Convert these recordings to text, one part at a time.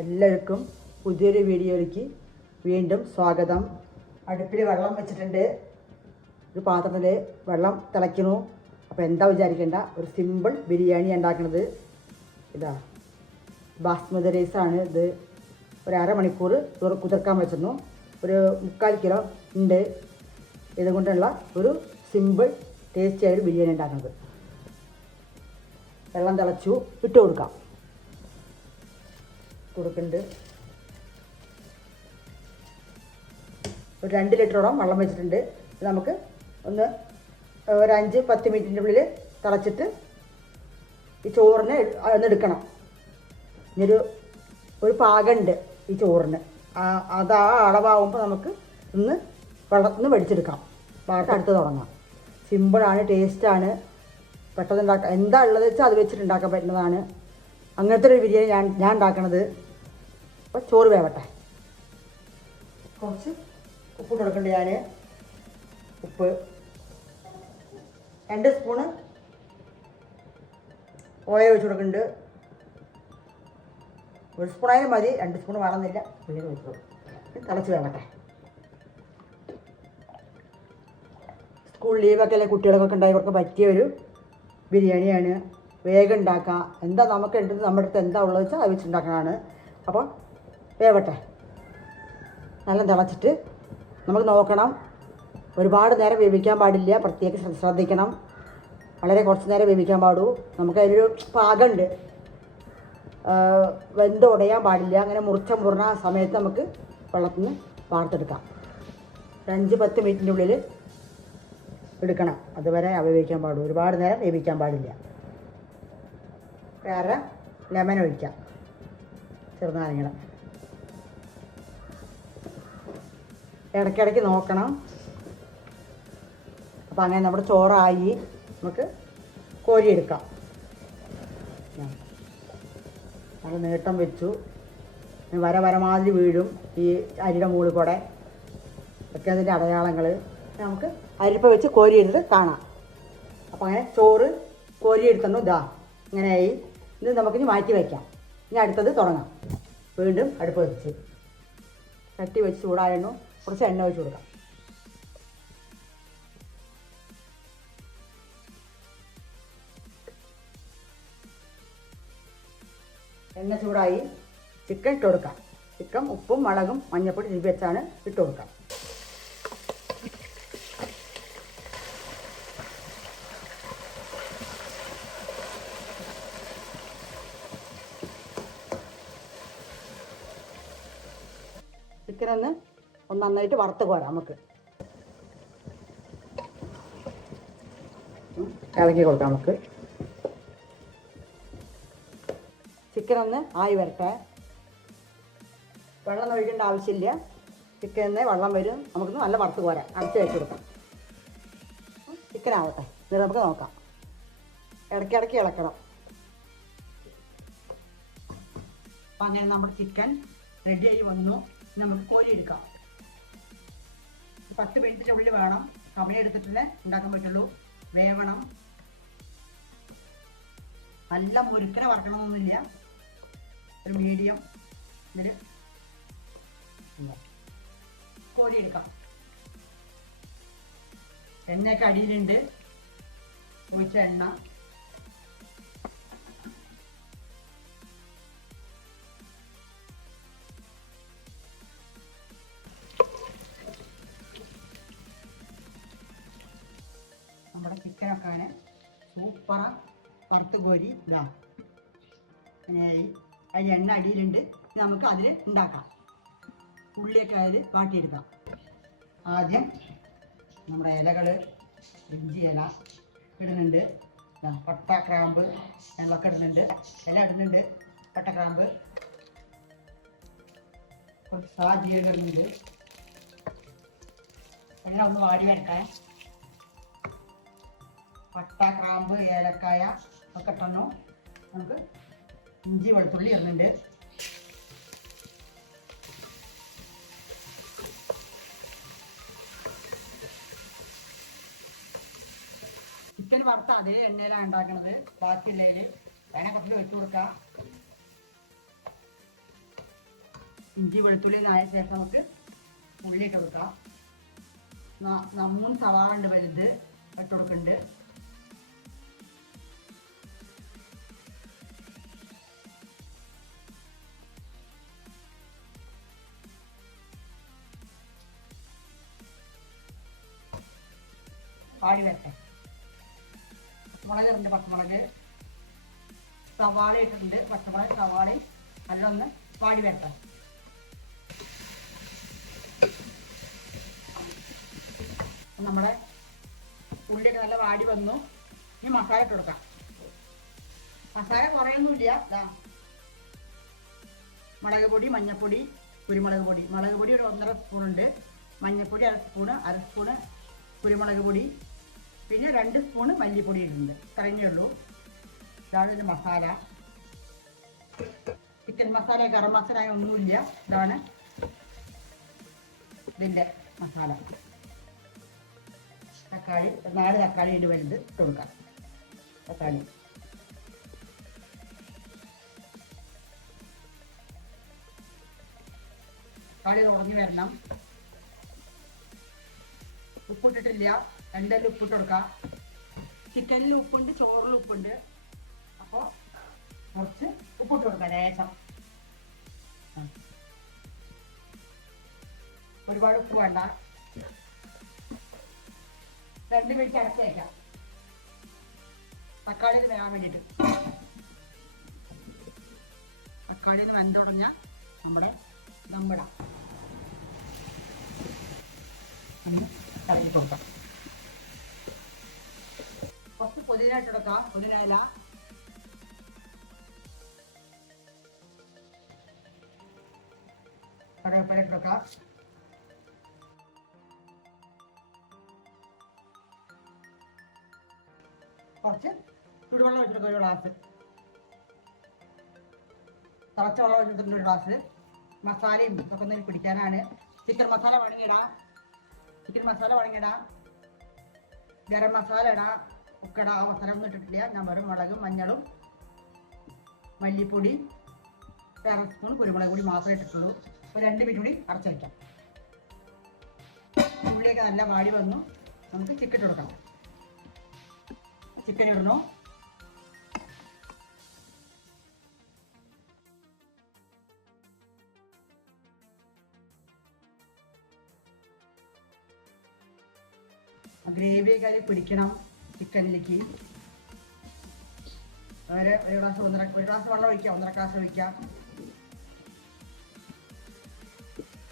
എല്ലാവർക്കും പുതിയൊരു വീഡിയോയിലേക്ക് വീണ്ടും സ്വാഗതം. അടുപ്പിൽ വെള്ളം വെച്ചിട്ടുണ്ട്. ഒരു പാത്രത്തിൽ വെള്ളം തിളയ്ക്കുന്നു. അപ്പോൾ എന്താ വിചാരിക്കേണ്ട, ഒരു സിമ്പിൾ ബിരിയാണി ഉണ്ടാക്കുന്നത്. ഇതാ ബാസ്മതി റൈസാണ്. ഇത് ഒരു അരമണിക്കൂർ കുതിർക്കാൻ വെച്ചിരുന്നു. ഒരു 3/4 കിലോ ഉണ്ട്. ഇതുകൊണ്ടുള്ള ഒരു സിമ്പിൾ ടേസ്റ്റിയായ ഒരു ബിരിയാണി ഉണ്ടാക്കുന്നത്. വെള്ളം തിളച്ചു, ഇട്ട് കൊടുക്കുന്നുണ്ട്. ഒരു 2 ലിറ്ററോളം വെള്ളം വെച്ചിട്ടുണ്ട്. ഇത് നമുക്ക് ഒരു 5-10 മിനിറ്റിൻ്റെ ഉള്ളിൽ തിളച്ചിട്ട് ഈ ചോറിന് എടുക്കണം. ഇനിയൊരു പാകമുണ്ട് ഈ ചോറിന്. അത് ആ അളവാകുമ്പോൾ നമുക്ക് വെള്ളത്തിൽ നിന്ന് വെടിച്ചെടുക്കാം. പാട്ട് അടുത്ത് തുടങ്ങാം. സിമ്പിളാണ്, ടേസ്റ്റാണ്, പെട്ടെന്ന് ഉണ്ടാക്കാം. എന്താ ഉള്ളത് വെച്ചാൽ അത് വെച്ചിട്ട് ഉണ്ടാക്കാൻ പറ്റുന്നതാണ്. അങ്ങനത്തെ ഒരു ബിരിയാണി ഞാൻ ഉണ്ടാക്കണത്. അപ്പോൾ ചോറ് വേവട്ടെ. കുറച്ച് ഉപ്പിട്ട് കൊടുക്കണ്ട. ഞാൻ ഉപ്പ് 2 സ്പൂണ് ഓയിൽ ഒഴിച്ച് കൊടുക്കുന്നുണ്ട്. 1 സ്പൂണായാലും മതി, 2 സ്പൂൺ വേണമെന്നില്ല. പിന്നീട് ഒഴിച്ച് കൊടുക്കും. തിളച്ച് വേവട്ടെ. സ്കൂൾ ലീവൊക്കെ അല്ലെ കുട്ടികൾക്കൊക്കെ ഉണ്ടായവർക്ക് പറ്റിയ ഒരു ബിരിയാണിയാണ്. വേഗം ഉണ്ടാക്കാം. എന്താ നമുക്ക് എടുത്ത് നമ്മുടെ അടുത്ത് എന്താ ഉള്ളത് വെച്ചാൽ അത് വെച്ചുണ്ടാക്കണതാണ്. അപ്പോൾ വേവട്ടെ. നല്ല തിളച്ചിട്ട് നമുക്ക് നോക്കണം. ഒരുപാട് നേരം വേവിക്കാൻ പാടില്ല. പ്രത്യേകം ശ്രദ്ധിക്കണം. വളരെ കുറച്ച് നേരം വേവിക്കാൻ പാടൂ. നമുക്ക് അതിലൊരു പാകമുണ്ട്. വെന്ത് ഉടയാൻ പാടില്ല. അങ്ങനെ മുറിഞ്ഞ സമയത്ത് നമുക്ക് വെള്ളത്തിൽ നിന്ന് വാർത്തെടുക്കാം. 5-10 മിനിറ്റിൻ്റെ ഉള്ളിൽ എടുക്കണം. അതുവരെ വേവിക്കാൻ പാടൂ. ഒരുപാട് നേരം വേവിക്കാൻ പാടില്ല. വേറെ ലെമൺ ഒഴിക്കാം, ചെറുനാരങ്ങ. ഇടയ്ക്കിടയ്ക്ക് നോക്കണം. അപ്പോൾ അങ്ങനെ നമ്മുടെ ചോറായി. നമുക്ക് കോരിയെടുക്കാം. നല്ല നീട്ടം വെച്ചു. വരമാതിരി വീഴും ഈ അരിയുടെ മുകളിൽ കൂടെ ഒക്കെ അതിൻ്റെ അടയാളങ്ങൾ നമുക്ക് അരിപ്പ വെച്ച് കോരിയെടുത്ത് കാണാം. അപ്പോൾ അങ്ങനെ ചോറ് കോരിയെടുത്തു. ഇതാ ഇങ്ങനെയായി. ഇത് നമുക്കിനി മാറ്റി വയ്ക്കാം. ഇനി അടുത്തത് തുടങ്ങാം. വീണ്ടും അടുപ്പ് വെച്ച് ചട്ടി വെച്ച് ചൂടായിരുന്നു. കുറച്ച് എണ്ണ ഒഴിച്ച് കൊടുക്കാം. എണ്ണ ചൂടായി. ചിക്കൻ ഇട്ട് കൊടുക്കാം. ചിക്കൻ ഉപ്പും മുളകും മഞ്ഞൾപ്പൊടി തിരുമ്പി വെച്ചാണ് ഇട്ട് കൊടുക്കാം. ചിക്കനൊന്ന് നന്നായിട്ട് വറുത്ത് പോരാം. നമുക്ക് ഇളക്കി കൊടുക്കാം. നമുക്ക് ചിക്കനൊന്ന് ആയി വരട്ടെ. വെള്ളം ഒഴിക്കേണ്ട ആവശ്യമില്ല. ചിക്കനിന്ന് വെള്ളം വരും. നമുക്കൊന്ന് നല്ല വറുത്ത് പോരാം. അടച്ച് വെച്ച് കൊടുക്കാം. ചിക്കൻ ആവട്ടെ. എന്നിട്ട് നമുക്ക് നോക്കാം. ഇടയ്ക്കിടയ്ക്ക് ഇളക്കണം. അപ്പം അങ്ങനെ നമ്മുടെ ചിക്കൻ റെഡിയായി വന്നു. നമുക്ക് കോരിയെടുക്കാം. 10 മിനിറ്റിൻ്റെ ഉള്ളിൽ വേണം. സമയം എടുത്തിട്ട് ഉണ്ടാക്കാൻ പറ്റുള്ളൂ. വേവണം. നല്ല മുരുക്കനെ വറക്കണമെന്നൊന്നുമില്ല. ഒരു മീഡിയം ഇതിൽ കോരിയെടുക്കാം. എണ്ണയൊക്കെ അടിയിലുണ്ട്. ഒഴിച്ച എണ്ണ നമ്മുടെ ചിക്കനൊക്കെ അങ്ങനെ സൂപ്പറ വറുത്ത് കോരി ഇതാ അങ്ങനെയായി. അതിൽ എണ്ണ അടിയിലുണ്ട്. നമുക്ക് അതിൽ ഉണ്ടാക്കാം. ഉള്ളിയൊക്കെ അതിൽ വാട്ടിയെടുക്കാം. ആദ്യം നമ്മുടെ ഇലകൾ, ഇഞ്ചി ഇല ഇടുന്നുണ്ട്. പട്ട, ക്രാമ്പ് എല്ലൊക്കെ ഇടുന്നുണ്ട്. ഇല ഇടുന്നുണ്ട്. പട്ട, ക്രാമ്പ്, കുറച്ച് സാജീരകം ഇടുന്നുണ്ട്. എല്ലാം ഒന്ന് വാടി വരട്ടെ. പട്ട, ക്രാമ്പ്, ഏലക്കായ ഒക്കെ ഇട്ടു. നമുക്ക് ഇഞ്ചി വെളുത്തുള്ളി ഇടുന്നുണ്ട്. ചിക്കൻ വറുത്ത അതേ എണ്ണയിലാണ് ഉണ്ടാക്കുന്നത്. ബാക്കിയുള്ളതിൽ അതിനെ കുറച്ച് വെച്ച് കൊടുക്കാം. ഇഞ്ചി വെളുത്തുള്ളി ആയ ശേഷം നമുക്ക് ഉള്ളി ഇട്ട് കൊടുക്കാം. 3 സവാള ഉണ്ട് വലുത് ഇട്ട് കൊടുക്കുന്നുണ്ട്. പാടി വരട്ടെ. പച്ചമുളക് ഉണ്ട്, പച്ചമുളക് സവാള ഇട്ടിട്ടുണ്ട്. പച്ചമുളക് സവാളയും നല്ല ഒന്ന് പാടി വരട്ടെ. നമ്മുടെ ഉള്ളിയൊക്കെ നല്ല വാടി വന്നു. ഇനി മസാല ഇട്ട് കൊടുക്കാം. മസാല കുറയൊന്നുമില്ല. മുളക് പൊടി, മഞ്ഞൾപ്പൊടി, കുരുമുളക് പൊടി. മുളക് പൊടി ഒരു 1.5 സ്പൂണുണ്ട്. മഞ്ഞൾപ്പൊടി 1 സ്പൂണ്, കുരുമുളക് പൊടി, പിന്നെ 2 സ്പൂണ് മല്ലിപ്പൊടി ഇടുന്നുണ്ട്. ഇത്രയേ ഉള്ളൂ. ഇതാണ് ഇതിൻ്റെ മസാല. ചിക്കൻ മസാല, ഗരം മസാല ഒന്നുമില്ല. ഇതാണ് ഇതിൻ്റെ മസാല. തക്കാളി 4 തക്കാളി ഇട്ട് വലുത് ഇട്ട് കൊടുക്കാം. തക്കാളി ഉടഞ്ഞു വരണം. ഉപ്പിട്ടിട്ടില്ല. 2 ഉപ്പിട്ട് കൊടുക്കാം. ചിക്കനിൽ ഉപ്പുണ്ട്, ചോറിൽ ഉപ്പുണ്ട്. അപ്പോൾ കുറച്ച് ഉപ്പിട്ട് കൊടുക്കാം, ലേശം. ഒരുപാട് ഉപ്പ് വേണ്ട. 2 മിനിറ്റ് അടച്ച് വയ്ക്കാം, തക്കാളി വേകാൻ വേണ്ടിയിട്ട്. തക്കാളി വെന്ത് തുടങ്ങിയാൽ നമ്മുടെ കറി കൊടുക്കാം. കുറച്ച് പുതിന ഇട്ട് കൊടുക്കാം. പുതിന ഇല, കറിവേപ്പില ഇട്ട് കൊടുക്കാം. കുറച്ച് ചുടുവെള്ളം വെച്ചെടുക്കുക, 1 ഗ്ലാസ്. തിളച്ച വെള്ളം വെച്ചെടുത്തിട്ടുണ്ട് 1 ഗ്ലാസ്. മസാലയും ഇതൊക്കെ ഒന്ന് പിടിക്കാനാണ്. ചിക്കൻ മസാല വേണമെങ്കിൽ ഇടാം. ഗരം മസാല ഇടാം. ഒക്കെ ഇടാം. ആ മസാല ഒന്നും ഇട്ടിട്ടില്ല. ഞാൻ വെറും മുളകും മഞ്ഞളും മല്ലിപ്പൊടി 1 സ്പൂൺ കുരുമുളക് പൊടി മാത്രമേ ഇട്ടിട്ടുള്ളൂ. ഒരു 2 മിനിറ്റ് കൂടി അടച്ചു വയ്ക്കാം. ഉള്ളിയൊക്കെ നല്ല വാടി വന്നു. നമുക്ക് ചിക്കൻ ഇട്ട് കൊടുക്കണം. ചിക്കൻ ഇടണോ. ഗ്രേവിയൊക്കെ അതിൽ പിടിക്കണം ചിക്കനിലേക്ക്. ഒരു ഗ്ലാസ് വെള്ളം ഒഴിക്കാം. 1.5 ഗ്ലാസ് ഒഴിക്കാം.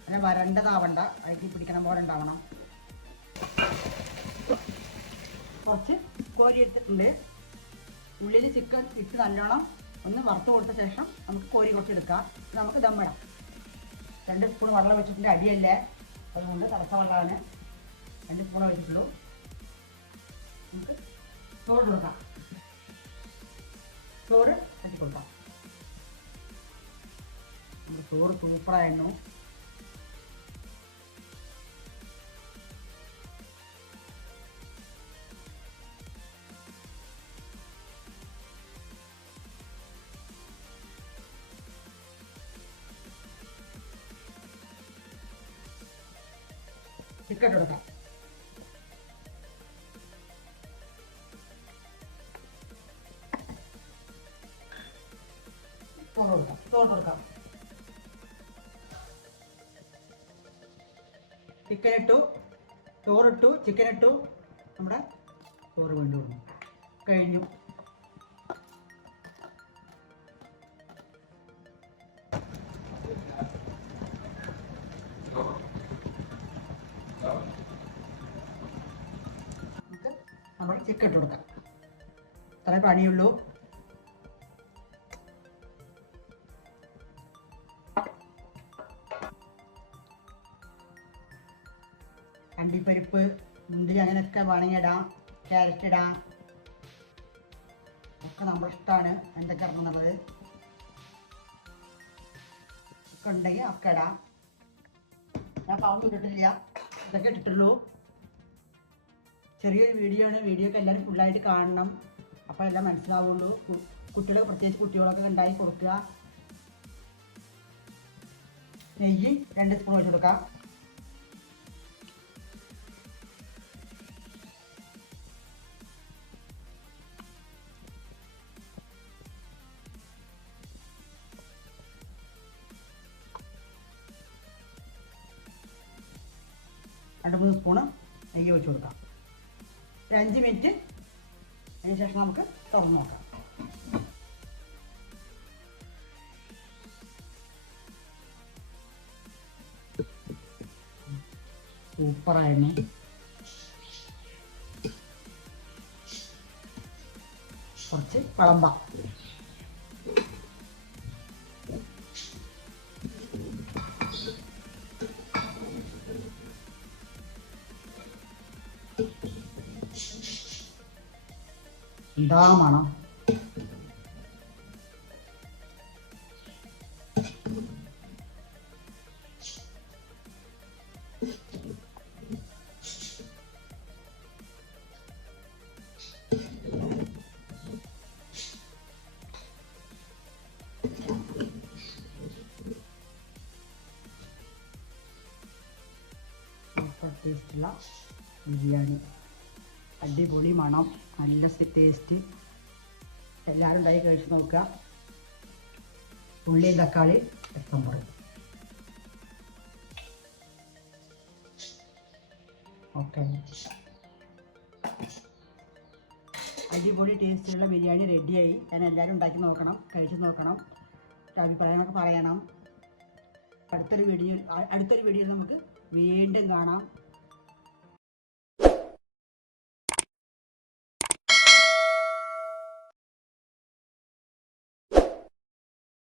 അങ്ങനെ വരണ്ടതാവണ്ട, അതിലേക്ക് പിടിക്കണം പോലെ ഉണ്ടാവണം. കുറച്ച് കോരി എടുത്തിട്ടുണ്ട്. ഉള്ളിൽ ചിക്കൻ ഇട്ട് നല്ലോണം ഒന്ന് വറുത്ത് കൊടുത്ത ശേഷം നമുക്ക് കോരി കുറച്ചെടുക്കാം. നമുക്ക് ദമ്മിടാം. 2 സ്പൂൺ വെള്ളം വെച്ചിട്ടുണ്ട്. അടിയല്ലേ, അതുകൊണ്ട് തിളച്ച വെള്ളമാണ്. 2 സ്പൂൺ വെച്ചിട്ടുള്ളൂ. നമുക്ക് ചോറ് കൊടുക്കാം. ചോറ് കട്ടി കൊടുക്കാം. നമ്മുടെ ചോറ് സൂപ്പറായിരുന്നു. ചിക്കൻ കൊടുക്കാം. ചോറ് കൊടുക്കാം. ചിക്കൻ ഇട്ടു, ചോറിട്ടു, ചിക്കൻ ഇട്ടു. നമ്മുടെ ചോറ് കൊണ്ടു കഴിഞ്ഞു. നമ്മൾ ചിക്കൻ ഇട്ട് കൊടുക്കാം. അത്രേ പണിയുള്ളൂ. അണ്ടിപ്പരിപ്പ്, മുന്തിരി അങ്ങനെയൊക്കെ വേണമെങ്കിൽ ഇടാം. ക്യാരറ്റ് ഇടാം. ഒക്കെ നമ്മുടെ ഇഷ്ടമാണ് എന്തൊക്കെ ഇറങ്ങുന്നുള്ളത്. ഒക്കെ ഉണ്ടെങ്കിൽ ഒക്കെ ഇടാം. ഞാൻ പൗണ്ട് ഇട്ടിട്ടില്ല, ഇതൊക്കെ ഇട്ടിട്ടുള്ളൂ. ചെറിയൊരു വീഡിയോ ആണ്. വീഡിയോ ഒക്കെ എല്ലാവരും ഫുള്ളായിട്ട് കാണണം. അപ്പോൾ എല്ലാം മനസ്സിലാവുള്ളൂ. കുട്ടികളൊക്കെ, പ്രത്യേകിച്ച് കുട്ടികളൊക്കെ ഉണ്ടാക്കി കൊടുക്കുക. നെയ്യ് 2 സ്പൂൺ ഒഴിച്ച് കൊടുക്കാം. രണ്ട് 3 സ്പൂണ് നെയ്യ് ഒഴിച്ച് കൊടുക്കാം. ഒരു 5 മിനിറ്റ് അതിന് ശേഷം നമുക്ക് തുറന്ന് നോക്കാം. സൂപ്പറായിരുന്നു. കുറച്ച് വിളമ്പാം. എന്താ മണം! സൂപ്പർ ടേസ്റ്റുള്ള ബിരിയാണി. അടിപൊളി മണം, നല്ല ടേസ്റ്റ്. എല്ലാവരും ഉണ്ടായി കഴിച്ച് നോക്കുക. ഉള്ളിയും തക്കാളി രസം പറയും. ഓക്കെ, അടിപൊളി ടേസ്റ്റുള്ള ബിരിയാണി റെഡിയായി. ഞാൻ എല്ലാവരും ഉണ്ടാക്കി നോക്കണം, കഴിച്ച് നോക്കണം, അഭിപ്രായങ്ങളൊക്കെ പറയണം. അടുത്തൊരു വീഡിയോയിൽ നമുക്ക് വീണ്ടും കാണാം.